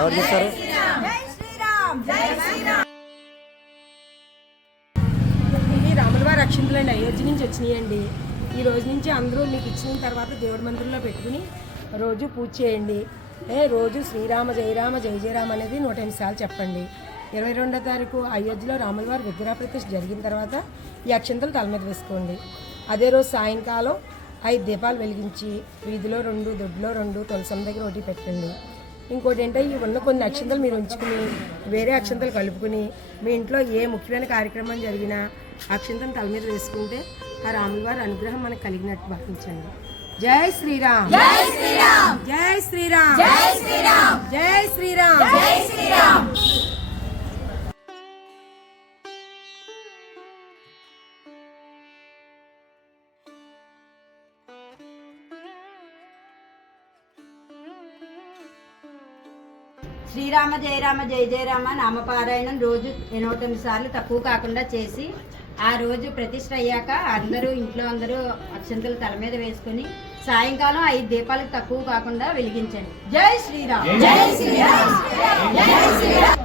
ఎవరు చెప్తారు ఇవి రాములవారి అక్షింతలు అండి అయోధ్య నుంచి వచ్చినాయండి. ఈ రోజు నుంచి అందరూ మీకు ఇచ్చిన తర్వాత దేవుడి మందిరంలో పెట్టుకుని రోజు పూజ చేయండి. ఏ రోజు శ్రీరామ జయరామ జయ జయరామ అనేది నూట ఎనిమిది సార్లు చెప్పండి. ఇరవై రెండో తారీఖు అయోధ్యలో రాములవారి విగ్రహ ప్రతిష్ఠ జరిగిన తర్వాత ఈ అక్షింతలు తల మీద వేసుకోండి. అదే రోజు సాయంకాలం ఐదు దీపాలు వెలిగించి వీధిలో రెండు దొడ్లో రెండు తులసం దగ్గర ఒకటి పెట్టండి. ఇంకోటి ఏంటంటే ఈ ఉన్న కొన్ని అక్షంతలు మీరు ఉంచుకుని వేరే అక్షంతలు కలుపుకుని మీ ఇంట్లో ఏ ముఖ్యమైన కార్యక్రమం జరిగినా అక్షంతను తల మీద వేసుకుంటే ఆ రాముల వారి అనుగ్రహం మనకు కలిగినట్టు భావించండి. జై శ్రీరామ్. జై శ్రీరామ్. జై శ్రీరామ్. శ్రీరామ జయరామ జయ జయరామ నామపారాయణం రోజు ఎనభై తొమ్మిది సార్లు తక్కువ కాకుండా చేసి ఆ రోజు ప్రతిష్ట అయ్యాక అందరూ ఇంట్లో అందరూ అక్షంతలు తల మీద వేసుకుని సాయంకాలం ఐదు దీపాలకు తక్కువ కాకుండా వెలిగించండి. జై శ్రీరామ్. జై శ్రీరామ్. జై శ్రీరామ్.